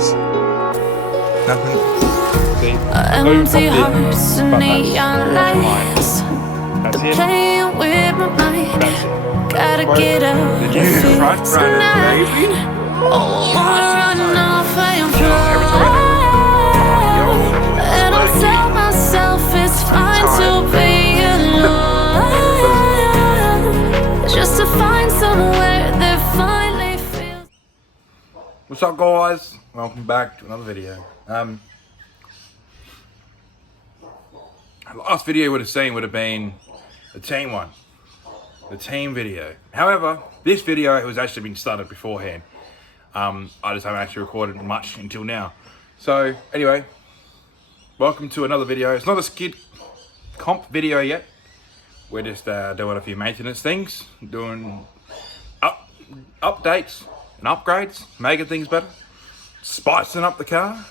Nothing. See? Empty hearts and neon lights. They're playing with my mind. Gotta get out of here tonight. Oh, I wanna run off and fly. And I'll tell myself it's fine to be alone, just to find somewhere that finally feels. What's up, guys? Welcome back to another video. The last video you would have seen would have been the team one, the team video. However, this video has actually been started beforehand. I just haven't actually recorded much until now. So anyway, welcome to another video. It's not a skid comp video yet. We're just doing a few maintenance things, doing updates and upgrades, making things better, spicing up the car,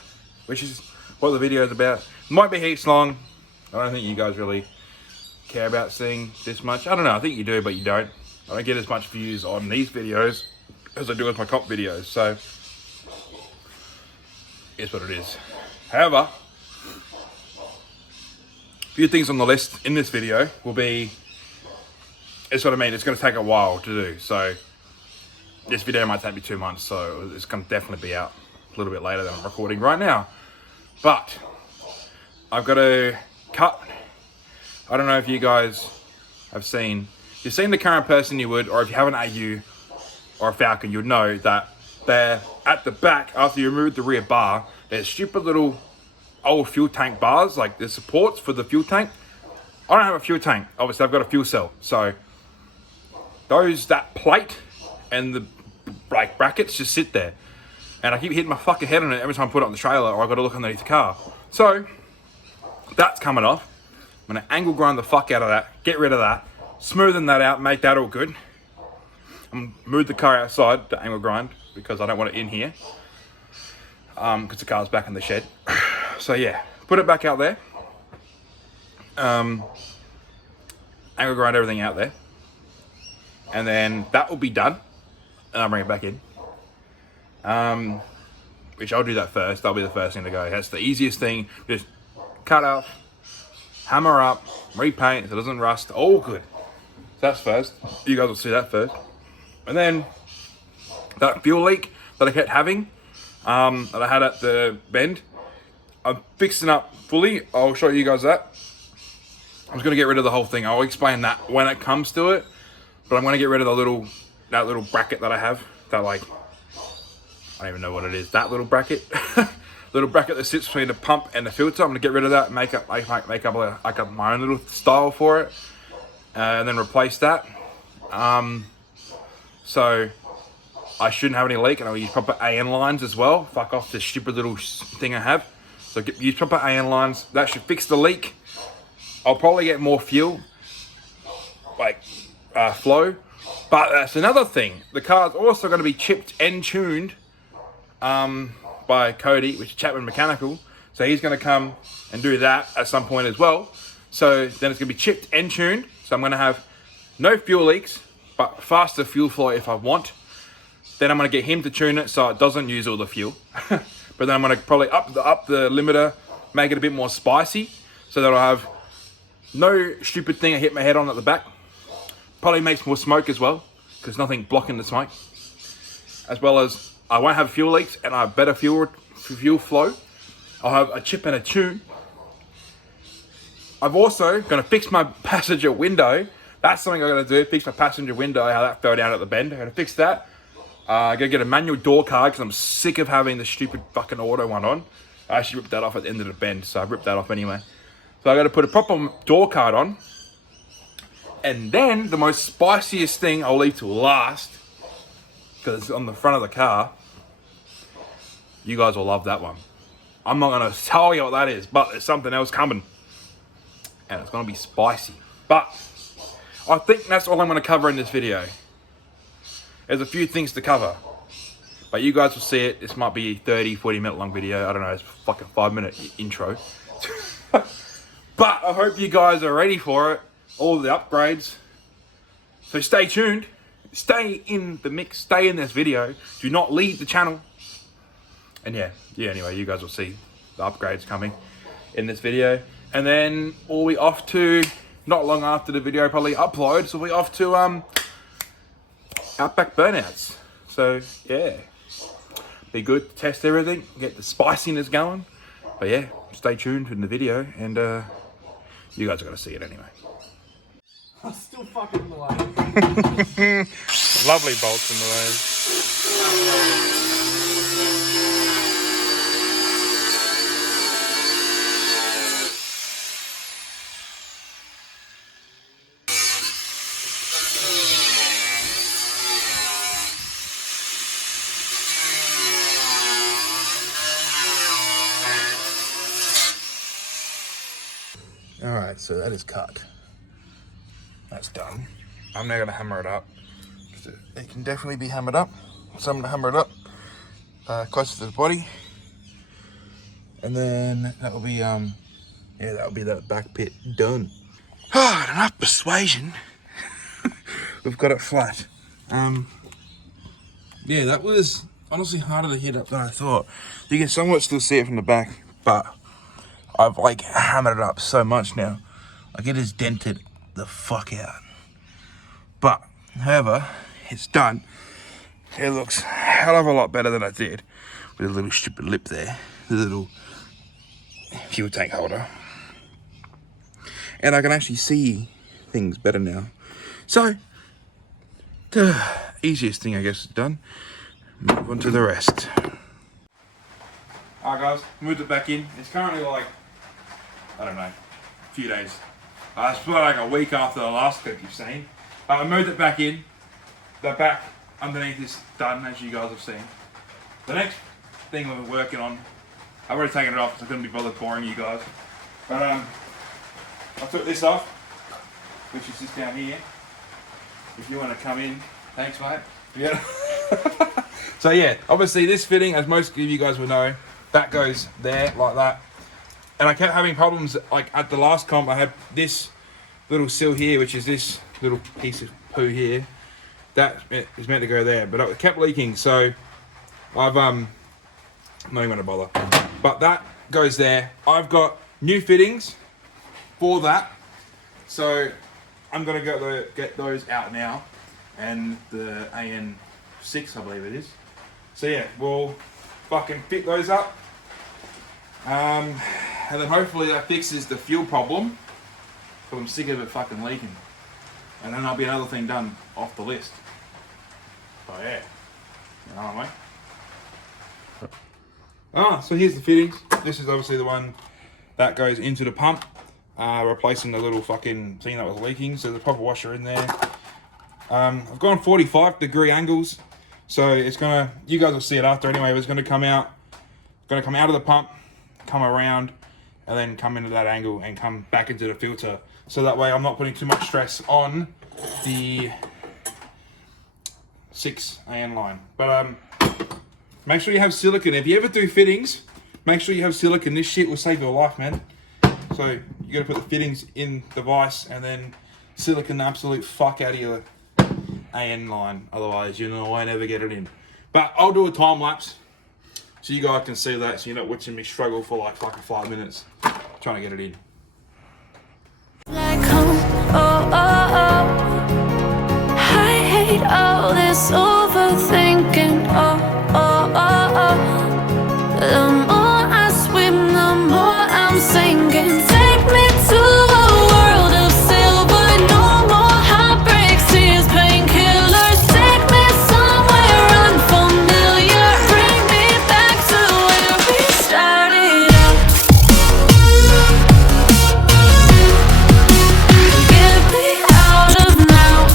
which is what the video is about. Might be heaps long. I don't think you guys really care about seeing this much. I don't know, I think you do, but you don't. I don't get as much views on these videos as I do with my comp videos, so it's what it is. However, a few things on the list in this video will be, it's what I mean, it's going to take a while to do. So this video might take me 2 months, so it's going to definitely be out a little bit later than I'm recording right now. But I've got to cut. I don't know if you guys have seen, if you've seen the current person you would, or if you have an AU or a Falcon, you'd know that they're at the back, after you remove the rear bar, there's stupid little old fuel tank bars, like the supports for the fuel tank. I don't have a fuel tank, obviously I've got a fuel cell. So that plate and the brake brackets just sit there. And I keep hitting my fucking head on it every time I put it on the trailer, or I gotta look underneath the car. So that's coming off. I'm gonna angle grind the fuck out of that, get rid of that, smoothen that out, make that all good. I'm gonna move the car outside to angle grind because I don't want it in here. Because the car's back in the shed. So yeah, put it back out there. Angle grind everything out there. And then that will be done. And I'll bring it back in. Which I'll do that first. That'll be the first thing to go. That's the easiest thing. Just cut off, hammer up, repaint so it doesn't rust. All good. So that's first. You guys will see that first. And then that fuel leak that I kept having, that I had at the bend, I'm fixing up fully. I'll show you guys that. I'm just gonna get rid of the whole thing. I'll explain that when it comes to it. But I'm gonna get rid of that little bracket that I have. That, like, I don't even know what it is. That little bracket, little bracket that sits between the pump and the filter. I'm gonna get rid of that. And make up my own little style for it, and then replace that. So I shouldn't have any leak, and I'll use proper AN lines as well. Fuck off this stupid little thing I have. So use proper AN lines. That should fix the leak. I'll probably get more fuel, like flow. But that's another thing. The car's also going to be chipped and tuned by Cody, which is Chapman Mechanical. So he's going to come and do that at some point as well. So then it's going to be chipped and tuned. So I'm going to have no fuel leaks, but faster fuel flow if I want. Then I'm going to get him to tune it so it doesn't use all the fuel. But then I'm going to probably up the limiter, make it a bit more spicy, so that I'll have no stupid thing I hit my head on at the back. Probably makes more smoke as well, because nothing blocking the smoke. As well as I won't have fuel leaks, and I have better fuel flow. I'll have a chip and a tune. I'm also going to fix my passenger window. That's something I'm going to do, fix my passenger window, how that fell down at the bend. I'm going to fix that. I'm going to get a manual door card because I'm sick of having the stupid fucking auto one on. I actually ripped that off at the end of the bend, so I ripped that off anyway. So I got to put a proper door card on. And then the most spiciest thing I'll leave till last, because it's on the front of the car. You guys will love that one. I'm not going to tell you what that is, but there's something else coming. And it's going to be spicy. But I think that's all I'm going to cover in this video. There's a few things to cover. But you guys will see it. This might be a 30-40 minute long video. I don't know, it's like a 5-minute intro. But I hope you guys are ready for it. All the upgrades. So stay tuned. Stay in the mix. Stay in this video. Do not leave the channel And yeah, anyway, you guys will see the upgrades coming in this video. And then we'll be off to, not long after the video probably uploads, we'll be off to Outback burnouts. So yeah, be good to test everything, get the spiciness going. But yeah, stay tuned in the video, and you guys are gonna see it anyway. I'm still fucking in the way. Lovely bolts in the way. Alright, so that is cut. That's done. I'm now going to hammer it up. It can definitely be hammered up. So I'm going to hammer it up closer to the body. And then that will be, yeah, that will be that back pit done. Oh, enough persuasion. We've got it flat. Yeah, that was honestly harder to hit up than I thought. You can somewhat still see it from the back, but I've like hammered it up so much now. Like it is dented the fuck out. But, however, it's done. It looks a hell of a lot better than I did. With a little stupid lip there. The little fuel tank holder. And I can actually see things better now. So, the easiest thing I guess is done. Move on to the rest. Alright guys, moved it back in. It's currently like, I don't know, a few days. It's probably like a week after the last clip you've seen. I moved it back in. The back underneath is done, as you guys have seen. The next thing we're working on, I've already taken it off because I couldn't be bothered boring you guys. But I took this off, which is just down here. If you want to come in, thanks mate. Yeah. So yeah, obviously this fitting, as most of you guys will know, that goes there like that. And I kept having problems, like at the last comp, I had this little sill here, which is this little piece of poo here. That is meant to go there, but it kept leaking, so I've, I'm not even gonna bother. But that goes there. I've got new fittings for that. So I'm gonna go get those out now. And the AN6, I believe it is. So yeah, we'll fucking fit those up. And then hopefully that fixes the fuel problem. Because I'm sick of it fucking leaking. And then there'll be another thing done off the list. So yeah. You know what I mean? So here's the fittings. This is obviously the one that goes into the pump. Replacing the little fucking thing that was leaking. So the proper washer in there. I've gone 45-degree angles. So it's gonna, you guys will see it after anyway, but it's gonna come out of the pump, come around, and then come into that angle and come back into the filter. So that way I'm not putting too much stress on the 6 AN line. But make sure you have silicone. If you ever do fittings, make sure you have silicone. This shit will save your life, man. So you gotta put the fittings in the vise and then silicone the absolute fuck out of your AN line. Otherwise, you know, I never get it in. But I'll do a time lapse so you guys can see that, so you're not watching me struggle for like fucking 5 minutes trying to get it in. Like home, oh, oh, oh. I hate all this overthinking, oh, oh, oh, oh. The more I swim, the more I'm sinking. Take me to a world of silver, no more heartbreaks, tears, painkillers. Take me somewhere unfamiliar, bring me back to where we started out. Get me out of now.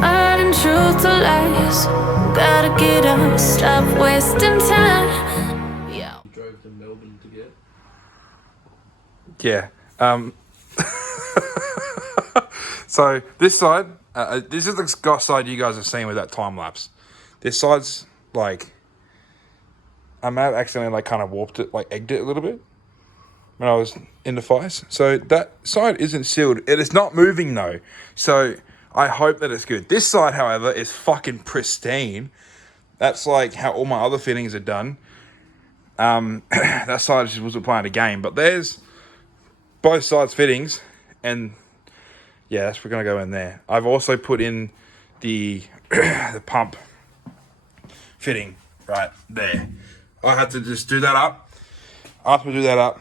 Turning truth to lies. Gotta get up, stop wasting time. Yeah. Drove to Melbourne to get. Yeah. So this side, this is the side you guys have seen with that time lapse. This side's like, I may have accidentally like kind of warped it, like egged it a little bit when I was in the vise. So that side isn't sealed. It is not moving though. So I hope that it's good. This side, however, is fucking pristine. That's like how all my other fittings are done. That side just wasn't playing a game, but there's both sides fittings, and yeah, we're gonna go in there. I've also put in the the pump fitting right there. I had to just do that up. After we do that up,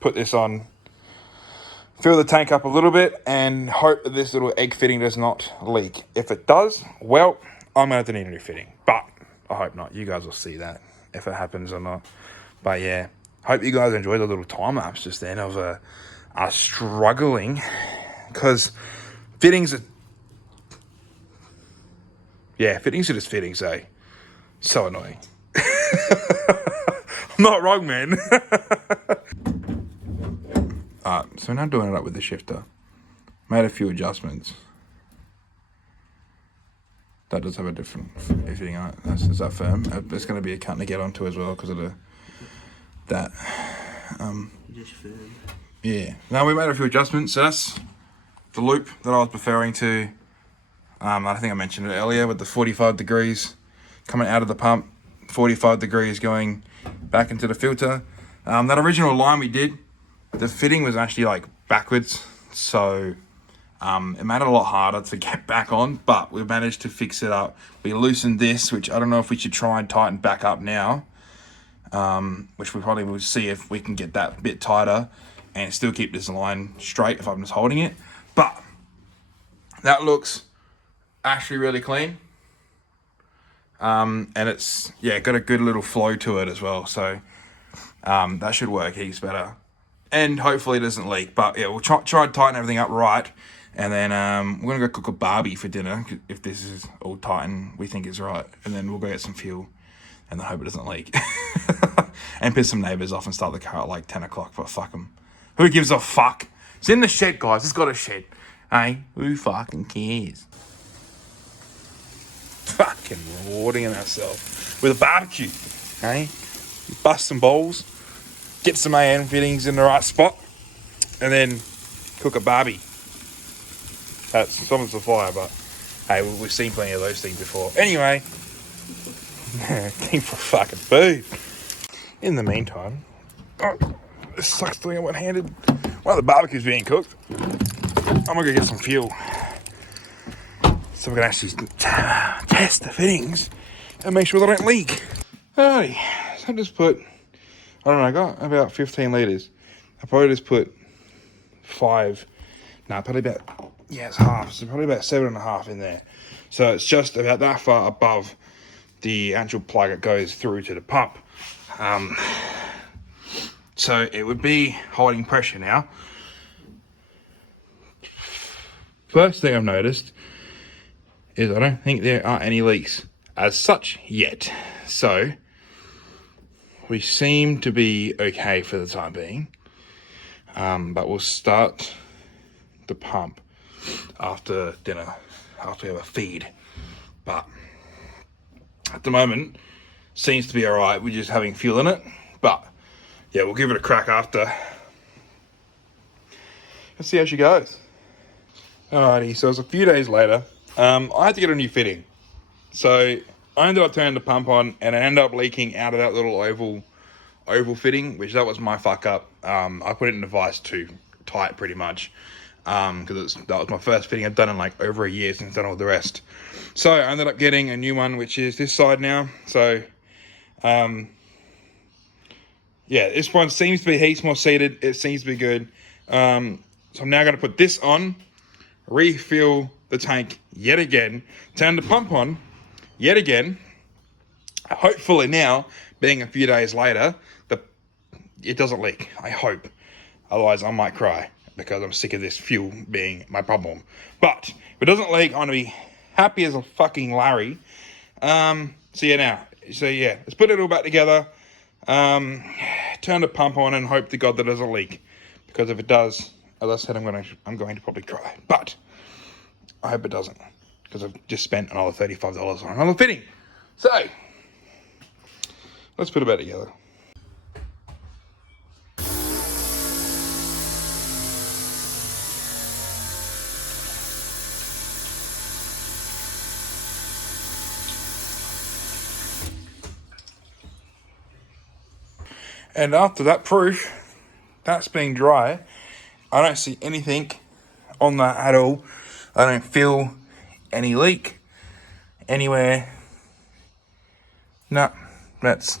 put this on, fill the tank up a little bit, and hope that this little egg fitting does not leak. If it does, well, I'm gonna have to need a new fitting, but I hope not. You guys will see that if it happens or not. But yeah, hope you guys enjoyed the little time lapse just then of us struggling, because fittings are, yeah, fittings are just fittings, eh? So annoying. I'm not wrong, man. Alright, so we're now doing it up with the shifter. Made a few adjustments. That does have a different fitting on it. Is that firm? It's going to be a cunt to get onto as well because of that. Just firm. Yeah. Now we made a few adjustments. So that's the loop that I was referring to. I think I mentioned it earlier with the 45 degrees coming out of the pump, 45 degrees going back into the filter. That original line we did, the fitting was actually like backwards, so it made it a lot harder to get back on, but we managed to fix it up. We loosened this, which I don't know if we should try and tighten back up now, which we probably will see if we can get that a bit tighter and still keep this line straight if I'm just holding it. But that looks actually really clean. And it's, yeah, got a good little flow to it as well. So that should work heaps better. And hopefully it doesn't leak. But yeah, we'll try and tighten everything up right. And then we're going to go cook a barbie for dinner if this is all tight and we think it's right. And then we'll go get some fuel and then hope it doesn't leak. And piss some neighbours off and start the car at like 10 o'clock. But fuck them. Who gives a fuck? It's in the shed, guys. It's got a shed. Hey, who fucking cares? Fucking rewarding ourselves with a barbecue. Hey, bust some bowls, get some AN fittings in the right spot, and then cook a barbie. That's someone's a fire, but hey, we've seen plenty of those things before. Anyway, king for fucking food. In the meantime, this sucks doing it one-handed. While the barbecue's being cooked, I'm gonna go get some fuel, so we can actually test the fittings and make sure they don't leak. Alrighty, so I just put, I don't know, I got about 15 litres. I probably just put probably about, yeah, it's half, so probably about 7.5 in there. So it's just about that far above the actual plug that goes through to the pump. So it would be holding pressure now. First thing I've noticed is I don't think there are any leaks as such yet. So we seem to be okay for the time being. But we'll start the pump after dinner, after we have a feed. But at the moment, seems to be all right. We're just having fuel in it. But yeah, we'll give it a crack after. Let's see how she goes. Alrighty, so it's a few days later. I had to get a new fitting. So I ended up turning the pump on and it ended up leaking out of that little oval fitting, which that was my fuck up. I put it in the vise too tight pretty much. Because that was my first fitting. I've done it in like over a year since I've done all the rest. So I ended up getting a new one, which is this side now. So yeah, this one seems to be heaps more seated. It seems to be good. So I'm now going to put this on, refill the tank yet again, turn the pump on yet again. Hopefully now, being a few days later, it doesn't leak. I hope. Otherwise, I might cry. because I'm sick of this fuel being my problem. But if it doesn't leak, I'm gonna be happy as a fucking Larry. So yeah, let's put it all back together. Turn the pump on and hope to God that it doesn't leak, because if it does, as I said, I'm going to probably cry. But I hope it doesn't, because I've just spent another $35 on another fitting. So let's put it back together. And after that proof, that's being dry, I don't see anything on that at all. I don't feel any leak anywhere. No, that's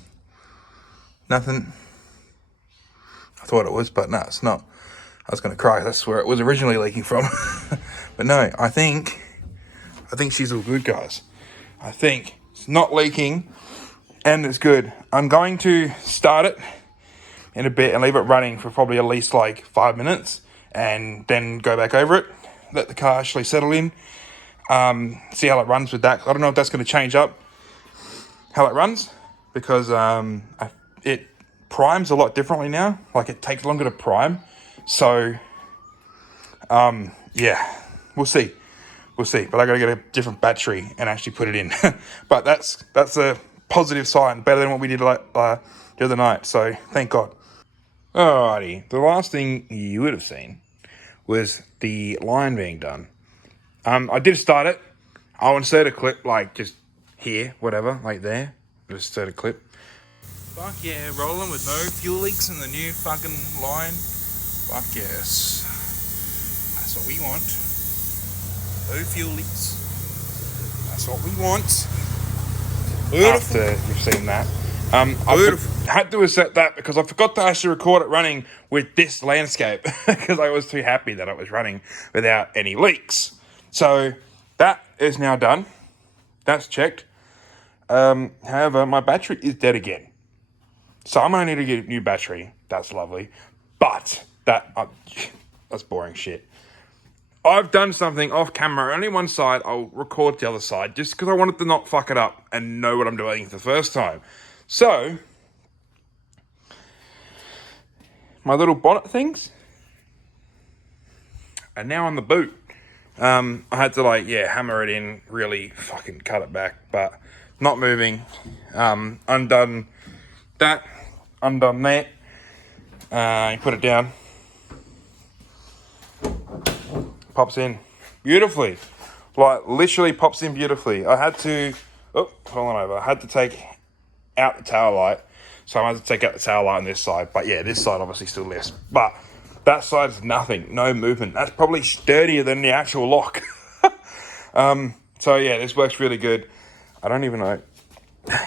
nothing. I thought it was, but no, it's not. I was going to cry. That's where it was originally leaking from. But no, I think she's all good, guys. I think it's not leaking and it's good. I'm going to start it in a bit and leave it running for probably at least like 5 minutes, and then go back over it, let the car actually settle in, see how it runs with that. I don't know if that's going to change up how it runs, because it primes a lot differently now. Like, it takes longer to prime. So yeah, we'll see. But I gotta get a different battery and actually put it in. But that's a positive sign, better than what we did like the other night. So thank God. Alrighty, the last thing you would have seen was the line being done. I did start it. I'll insert a clip, like just here, whatever, like there. Just insert a clip. Fuck yeah, rolling with no fuel leaks in the new fucking line. Fuck yes. That's what we want. No fuel leaks. That's what we want. Beautiful. After you've seen that. I had to set that because I forgot to actually record it running with this landscape because I was too happy that it was running without any leaks. So that is now done. That's checked. However, my battery is dead again. So I'm going to need to get a new battery. That's lovely. But that's boring shit. I've done something off camera. Only one side. I'll record the other side just because I wanted to not fuck it up and know what I'm doing the first time. So my little bonnet things are now on the boot. I had to hammer it in, really fucking cut it back, but not moving. Undone that, undone that. You put it down. Pops in beautifully. Like, literally pops in beautifully. I had to, falling over. I had to take out the tail light. So I had to take out the tail light on this side. But yeah, this side obviously still lifts. But that side's nothing, no movement. That's probably sturdier than the actual lock. So yeah, this works really good. I don't even know.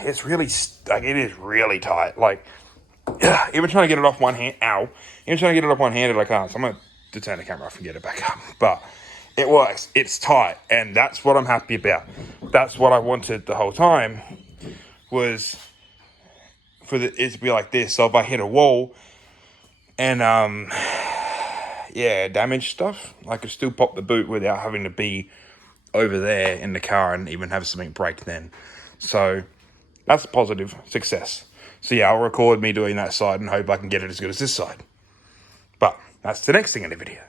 It's really, it is really tight. Like, even trying to get it off one hand, even trying to get it off one-handed, I can't. So I'm going to turn the camera off and get it back up. But it works. It's tight. And that's what I'm happy about. That's what I wanted the whole time, was for it to be like this. So if I hit a wall and, damage stuff, I could still pop the boot without having to be over there in the car and even have something break then. So that's a positive success. So yeah, I'll record me doing that side and hope I can get it as good as this side. But that's the next thing in the video.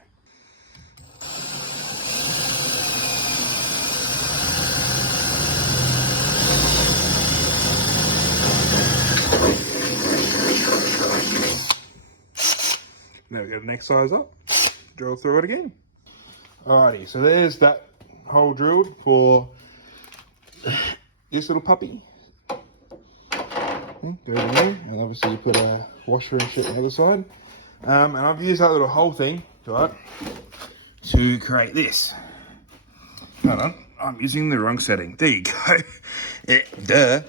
Now we got the next size up. Drill through it again. Alrighty, so there's that hole drilled for this little puppy. Go in there, and obviously you put a washer and shit on the other side. And I've used that little hole thing, right, to create this. Hold on, I'm using the wrong setting. There you go. Duh.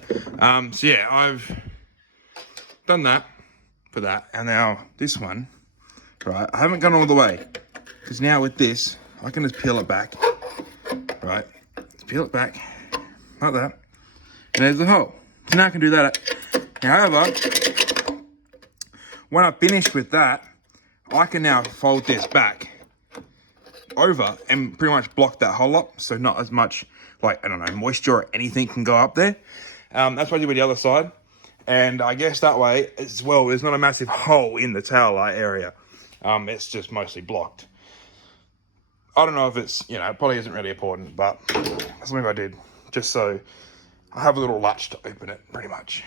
So yeah, I've done that for that, and now this one, right, I haven't gone all the way, because now with this, I can just peel it back, right, just peel it back, like that, and there's the hole. So now I can do that. However, when I finish with that, I can now fold this back over and pretty much blocked that hole up, so not as much, like, I don't know, moisture or anything can go up there. That's what I did with the other side. And I guess that way as well, there's not a massive hole in the tail light area. It's just mostly blocked. I don't know if it's, you know, it probably isn't really important, but that's something I did just so I have a little latch to open it, pretty much.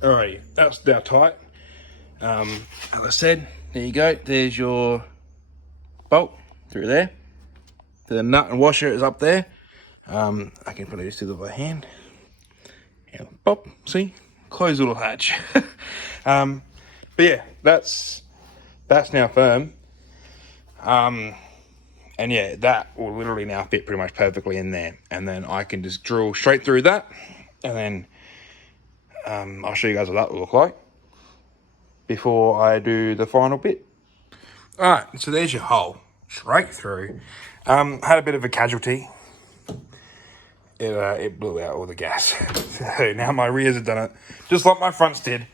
Alrighty, that's now tight. As I said, there you go. There's your bolt through there. The nut and washer is up there. I can put it just to the other hand. And pop, see? Close little hatch. But yeah, that's now firm. And yeah, that will literally now fit pretty much perfectly in there. And then I can just drill straight through that. And then I'll show you guys what that will look like before I do the final bit. All right, so there's your hole, straight through. Had a bit of a casualty. It blew out all the gas. So now my rears have done it, just like my fronts did.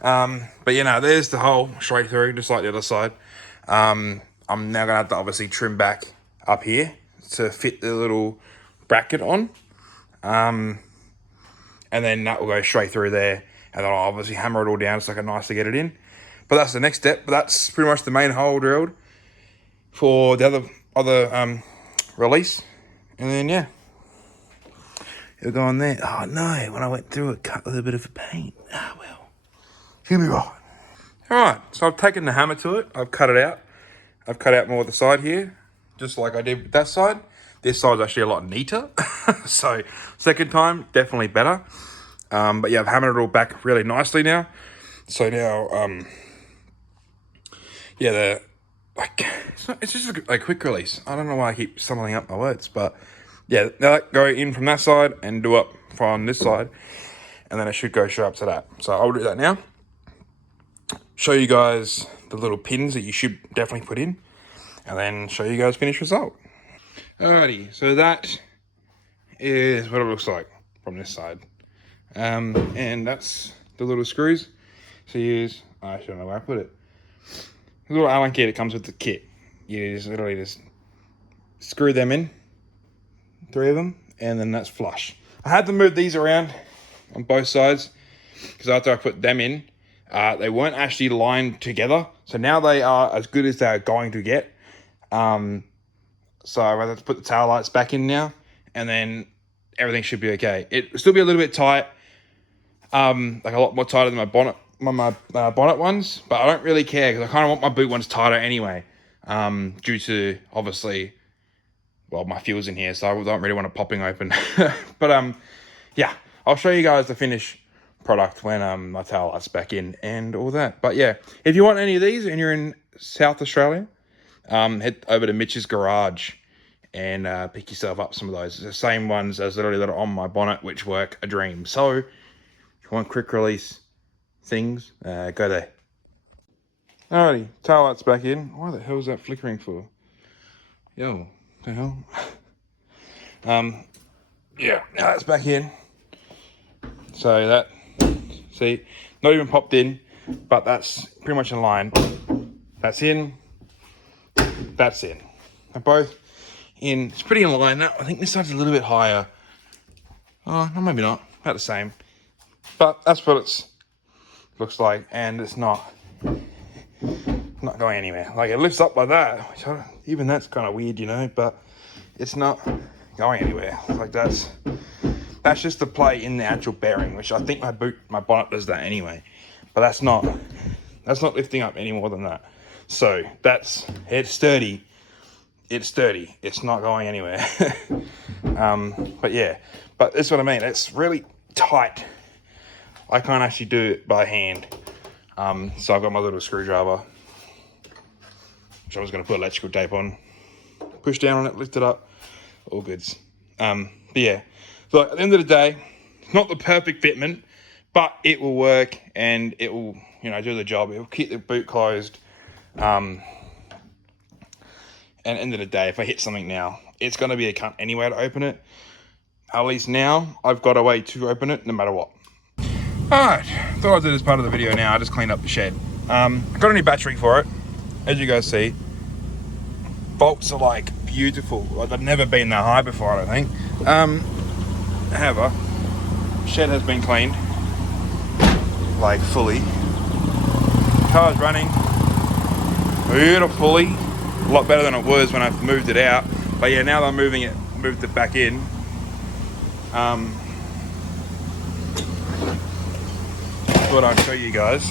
But you know, there's the hole straight through, just like the other side. I'm now gonna have to obviously trim back up here to fit the little bracket on. And then that will go straight through there. And then I'll obviously hammer it all down so I can nicely get it in. But that's the next step. But that's pretty much the main hole drilled for the other release. And then yeah, it'll go on there. Oh no, when I went through it, cut with a bit of a paint. Ah well, here we go. Alright, so I've taken the hammer to it. I've cut it out. I've cut out more of the side here, just like I did with that side. This side's actually a lot neater. So second time, definitely better. But yeah, I've hammered it all back really nicely now. So now, yeah, it's just a quick release. I don't know why I keep stumbling up my words, but yeah, that go in from that side and do up from this side, and then it should go straight up to that. So I'll do that now. Show you guys the little pins that you should definitely put in, and then show you guys finished result. Alrighty, so that is what it looks like from this side. And that's the little screws. So you use, I don't know where I put it. The little Allen key that comes with the kit. You just literally just screw them in, 3 of them, and then that's flush. I had to move these around on both sides because after I put them in, they weren't actually lined together. So now they are as good as they're going to get. So I have to put the tail lights back in now, and then everything should be okay. It will still be a little bit tight, like a lot more tighter than my bonnet ones, but I don't really care because I kind of want my boot ones tighter anyway, due to obviously, well, my fuel's in here, so I don't really want it popping open. But yeah, I'll show you guys the finished product when my tail lights back in and all that. But yeah, if you want any of these and you're in South Australia, head over to Mitch's Garage and pick yourself up some of those. It's the same ones as literally that are on my bonnet, which work a dream. So if you want quick release things, go there. Alrighty, tail lights back in. Why the hell is that flickering for? Yo, the hell? Yeah, now that's back in. So that, see, not even popped in, but that's pretty much in line. That's in. That's in. They're both in. It's pretty in line now. I think this side's a little bit higher. Oh, no, maybe not. About the same. But that's what it looks like, and it's not going anywhere. Like, it lifts up like that, which even that's kind of weird, you know, but it's not going anywhere. Like, that's just the play in the actual bearing, which I think my bonnet does that anyway. But that's not lifting up any more than that. So it's sturdy. It's sturdy. It's not going anywhere. But yeah, but that's what I mean. It's really tight. I can't actually do it by hand. So I've got my little screwdriver, which I was going to put electrical tape on. Push down on it, lift it up, all goods. But yeah, so at the end of the day, it's not the perfect fitment, but it will work and it will, you know, do the job. It will keep the boot closed. And at the end of the day, if I hit something now, it's going to be a cunt anyway to open it. At least now, I've got a way to open it no matter what. Alright, thought I'd do this part of the video now. I just cleaned up the shed. I got a new battery for it, as you guys see. Bolts are like beautiful. Like, I've never been that high before, I don't think. However, shed has been cleaned, like fully. Car's running beautifully. A lot better than it was when I moved it out. But yeah, now that I'm moved it back in. Thought I'd show you guys.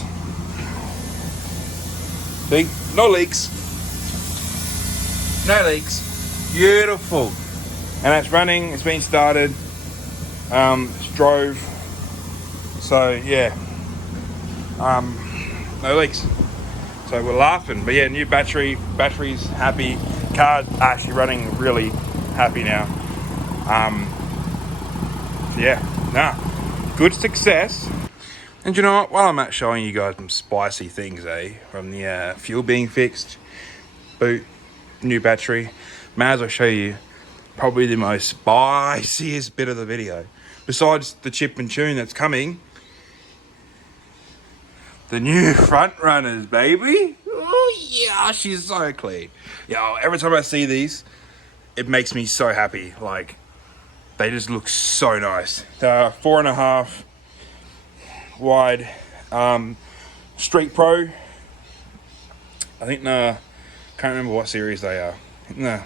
See, no leaks. No leaks. Beautiful. And it's running. It's been started. It's drove. So yeah. No leaks. So we're laughing. But yeah, new battery's happy. Car's actually running really happy now. Yeah, good success. And you know what? While I'm at showing you guys some spicy things, from the fuel being fixed, boot, new battery, may as well show you probably the most spiciest bit of the video. Besides the chip and tune that's coming, the new front runners, baby. Oh yeah, she's so clean. Yo, every time I see these, it makes me so happy. Like, they just look so nice. 4.5 wide, Street Pro. I think can't remember what series they are. No,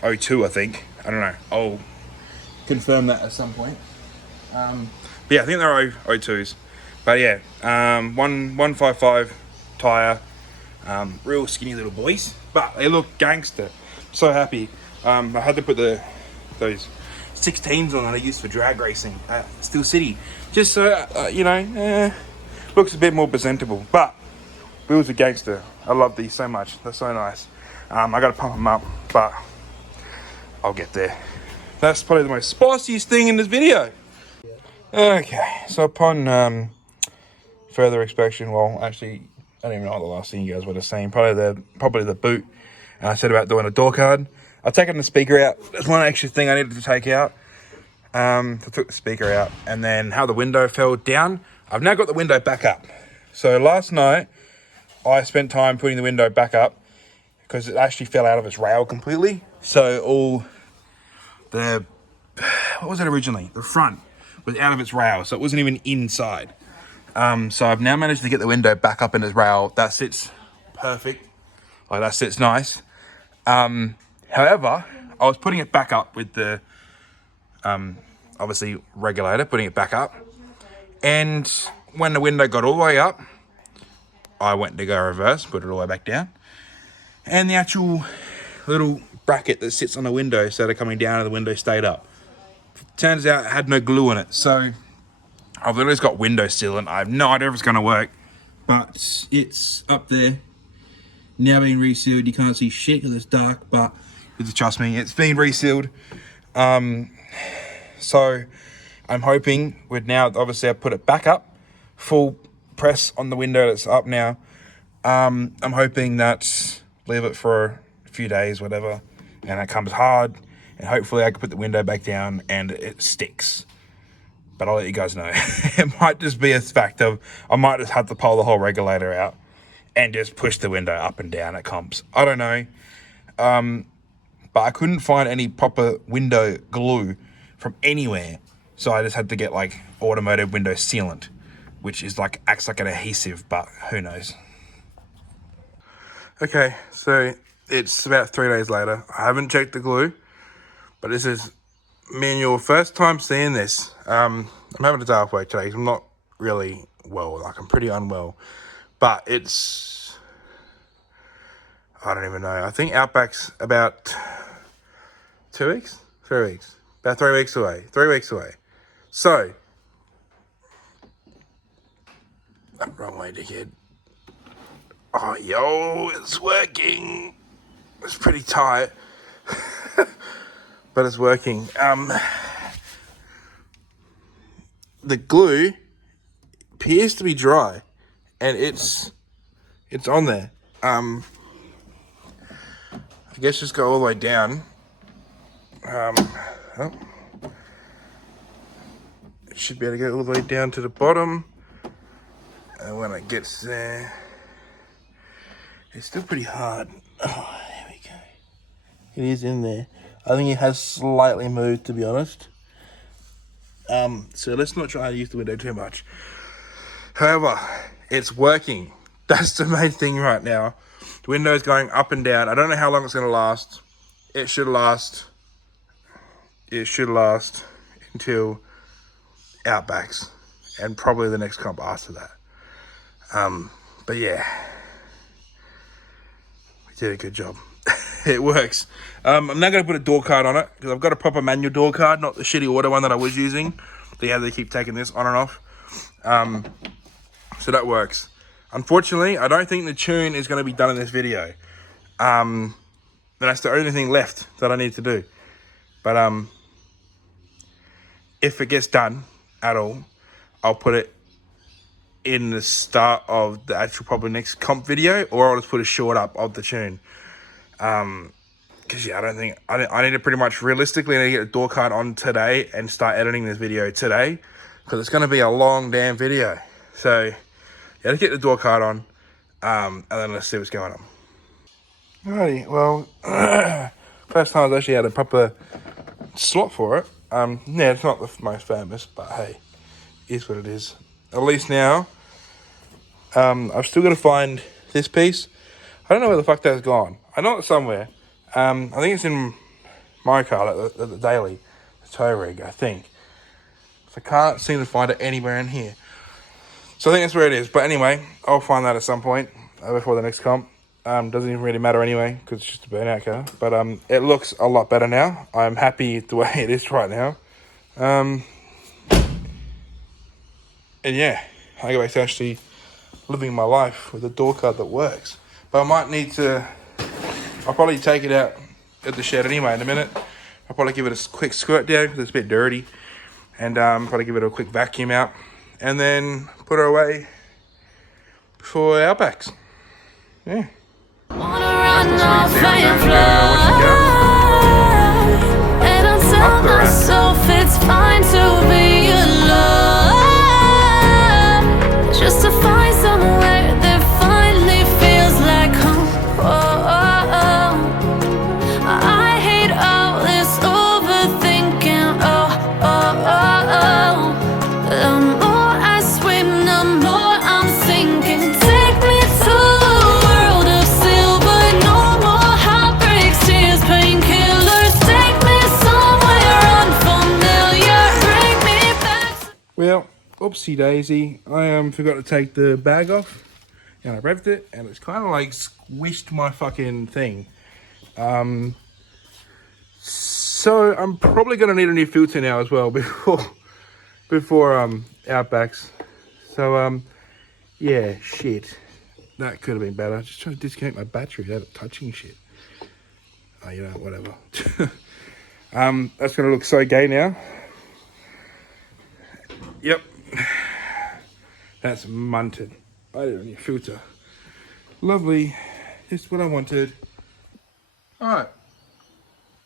02, I think. I don't know. I'll confirm that at some point. But yeah, I think they're 02s. But yeah, 155 tire, real skinny little boys, but they look gangster. So happy. I had to put those 16s on that I used for drag racing at Steel City, just so looks a bit more presentable. But wheels are gangster. I love these so much. They're so nice. I gotta pump them up, but I'll get there. That's probably the most spiciest thing in this video. Okay, so upon further inspection, well, actually, I don't even know what the last thing you guys would have seen. Probably the boot. And I said about doing a door card. I've taken the speaker out. There's one extra thing I needed to take out. So I took the speaker out, and then how the window fell down. I've now got the window back up. So last night, I spent time putting the window back up because it actually fell out of its rail completely. So all what was it originally? The front was out of its rail, so it wasn't even inside. So I've now managed to get the window back up in its rail. That sits perfect. Like, that sits nice. However, I was putting it back up with the, obviously, regulator, putting it back up. And when the window got all the way up, I went to go reverse, put it all the way back down. And the actual little bracket that sits on the window instead of coming down, and the window stayed up. Turns out it had no glue on it. So I've literally just got window sealant. I have no idea if it's going to work, but it's up there. Now being resealed. You can't see shit because it's dark, but trust me, it's been resealed. So I'm hoping obviously I put it back up, full press on the window that's up now. I'm hoping that leave it for a few days, whatever, and it comes hard, and hopefully I can put the window back down and it sticks. But I'll let you guys know. It might just be a fact of I might just have to pull the whole regulator out and just push the window up and down at comps. I don't know. But I couldn't find any proper window glue from anywhere. So I just had to get like automotive window sealant, which is like, acts like an adhesive, but who knows. Okay, so it's about 3 days later. I haven't checked the glue, but this is me and your first time seeing this. I'm having a day off work today because I'm not really well. Like, I'm pretty unwell. But it's, I don't even know. I think Outback's about 2 weeks? 3 weeks. About 3 weeks away. 3 weeks away. So, wrong way, dickhead. Oh, yo, it's working. It's pretty tight. But it's working. The glue appears to be dry. And it's on there. I guess just go all the way down. It should be able to go all the way down to the bottom. And when it gets there, it's still pretty hard. Oh, there we go. It is in there. I think it has slightly moved, to be honest. So let's not try to use the window too much. However, it's working. That's the main thing right now. The window's going up and down. I don't know how long it's going to last. It should last until Outbacks and probably the next comp after that. But yeah, we did a good job. It works. I'm now going to put a door card on it because I've got a proper manual door card, not the shitty auto one that I was using. They keep taking this on and off. So that works. Unfortunately, I don't think the tune is going to be done in this video. That's the only thing left that I need to do. But if it gets done at all, I'll put it in the start of the actual probably next comp video, or I'll just put a short up of the tune. Because yeah, I need to pretty much realistically I need to get a door card on today and start editing this video today, because it's going to be a long damn video. So yeah, let's get the door card on, and then let's see what's going on. Alrighty, well, first time I've actually had a proper slot for it. Yeah, it's not the most famous, but hey, it is what it is. At least now, I've still got to find this piece. I don't know where the fuck that's gone. I know it's somewhere. I think it's in my car at the daily, the tow rig, I think. So I can't seem to find it anywhere in here. So I think that's where it is. But anyway, I'll find that at some point before the next comp. Doesn't even really matter anyway, because it's just a burnout car. But it looks a lot better now. I'm happy the way it is right now. And yeah, I go back to actually living my life with a door card that works. But I might need to, I'll probably take it out at the shed anyway in a minute. I'll probably give it a quick squirt down because it's a bit dirty. And probably give it a quick vacuum out. And then put her away for Outbacks. Yeah. Wanna run off and fly, and I'll tell myself it's fine to be alone, just to find somewhere that finally feels like home. I hate all this overthinking. The more I swim, the more I'm sinking. Take me to a world of silver, no more heartbreaks, tears, painkillers. Take me somewhere unfamiliar, bring me back. Well, oopsie daisy. I forgot to take the bag off. And I revved it, and it's kind of like squished my fucking thing. So I'm probably going to need a new filter now as well before Outbacks. So yeah, shit. That could have been better. Just trying to disconnect my battery without touching shit. Oh, you know, whatever. That's going to look so gay now. Yep. That's munted. I did a new filter. Lovely. Just what I wanted. Alright.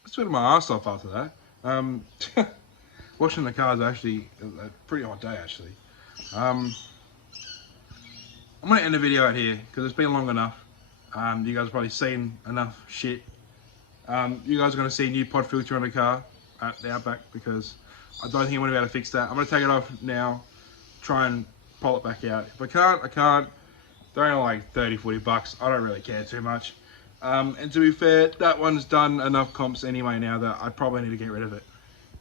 I sweated my ass off after that. Washing the car is actually a pretty hot day, actually. I'm going to end the video out here because it's been long enough. You guys have probably seen enough shit. You guys are going to see a new pod filter on the car at the Outback because I don't think I'm going to be able to fix that. I'm going to take it off now, try and pull it back out. If I can't, I can't. They're only like 30-40 bucks. I don't really care too much. And to be fair, that one's done enough comps anyway now that I probably need to get rid of it.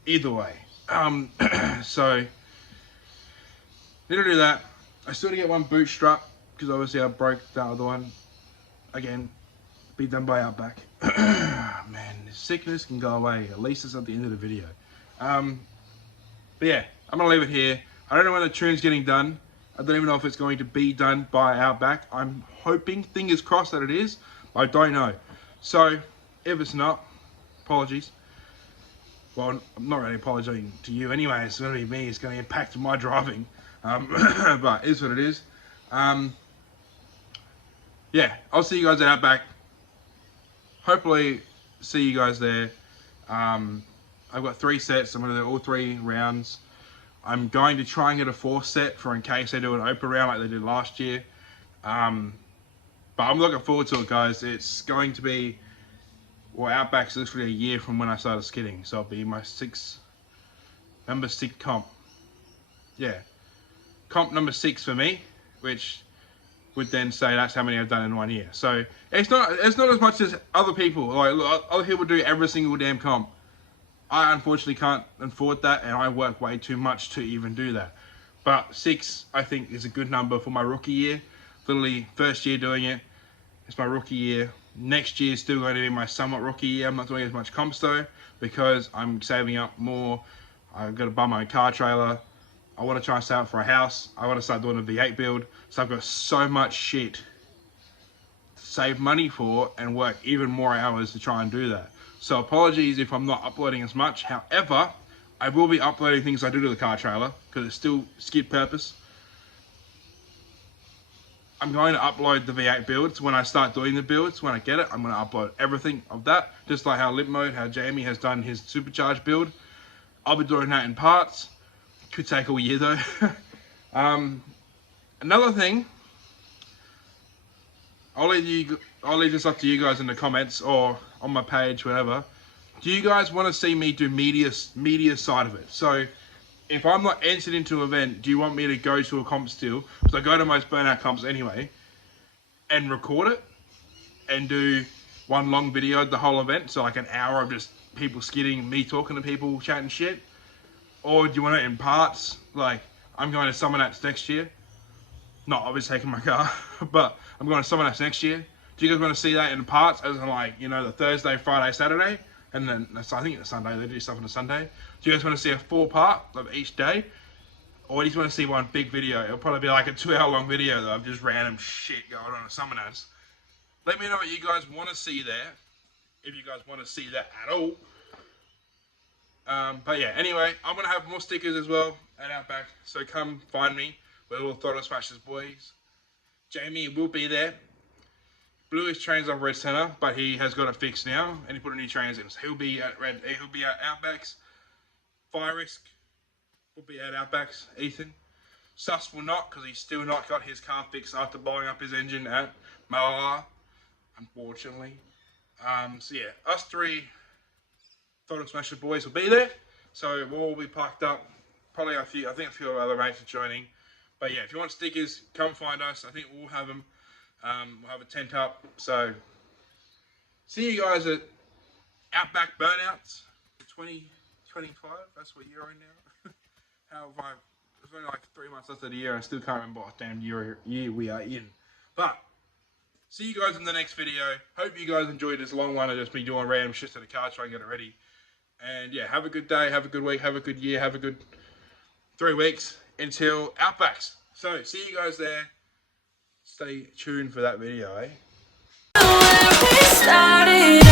Either way. So, need to do that. I still need to get one boot strap because obviously I broke that other one. Again, be done by Outback. Man, this sickness can go away. At least it's at the end of the video. But yeah, I'm going to leave it here. I don't know when the tune's getting done. I don't even know if it's going to be done by Outback. I'm hoping, fingers crossed, that it is. I don't know. So, if it's not, apologies. Well, I'm not really apologizing to you anyway. It's going to be me. It's going to impact my driving. But it is what it is. Yeah, I'll see you guys at Outback. Hopefully, see you guys there. I've got 3 sets. I'm going to do all 3 rounds. I'm going to try and get a 4th set for in case they do an open round like they did last year. But I'm looking forward to it, guys. It's going to be Well, Outback's literally a year from when I started skidding, so it'll be my number 6 comp. Yeah, comp number 6 for me, which would then say that's how many I've done in 1 year. So it's not as much as other people. Like other people do every single damn comp. I unfortunately can't afford that, and I work way too much to even do that. But 6, I think, is a good number for my rookie year. Literally first year doing it. It's my rookie year. Next year is still going to be my somewhat rookie year. I'm not doing as much comps though, because I'm saving up more. I've got to buy my car trailer. I want to try and save up for a house. I want to start doing a V8 build. So I've got so much shit to save money for and work even more hours to try and do that. So apologies if I'm not uploading as much. However, I will be uploading things I do to the car trailer because it's still skid purpose. I'm going to upload the V8 builds when I start doing the builds. When I get it, I'm going to upload everything of that. Just like how Limp Mode, how Jamie has done his supercharged build. I'll be doing that in parts. Could take a year though. Another thing, I'll leave this up to you guys in the comments or on my page, whatever. Do you guys want to see me do media side of it? So if I'm not entered into an event, do you want me to go to a comp still? Because I go to most burnout comps anyway, and record it and do one long video the whole event, so like an hour of just people skidding, me talking to people, chatting shit. Or do you want it in parts? Like, I'm going to Summernats next year. Not obviously taking my car, but I'm going to Summernats next year. Do you guys want to see that in parts, as in like, you know, the Thursday, Friday, Saturday? And then, I think it's Sunday, they do stuff on a Sunday. Do you guys want to see a 4-part of each day? Or do you want to see one big video? It'll probably be like a 2-hour long video though, of just random shit going on at Summernats. Let me know what you guys want to see there. If you guys want to see that at all. But yeah, anyway, I'm going to have more stickers as well at Outback, so come find me. We're little Throttle Smashers boys. Jamie will be there. Blew his trains off Red Center, but he has got it fixed now, and he put a new trains in. So he'll be at Outbacks. Fire Risk will be at Outbacks. Ethan. Sus will not, because he's still not got his car fixed after blowing up his engine at Malala, unfortunately. So yeah, us 3 Throttle Smasher boys will be there, so we'll all be packed up. Probably I think a few other mates are joining. But yeah, if you want stickers, come find us. I think we'll have them. We'll have a tent up. So see you guys at Outback Burnouts for 2025. That's what year we're in now. It's only like 3 months left of the year. I still can't remember what damn year we are in. But see you guys in the next video. Hope you guys enjoyed this long one of just me doing random shit to the car, trying to get it ready. And yeah, have a good day, have a good week, have a good year, have a good 3 weeks until Outbacks. So see you guys there. Stay tuned for that video, eh? Where we started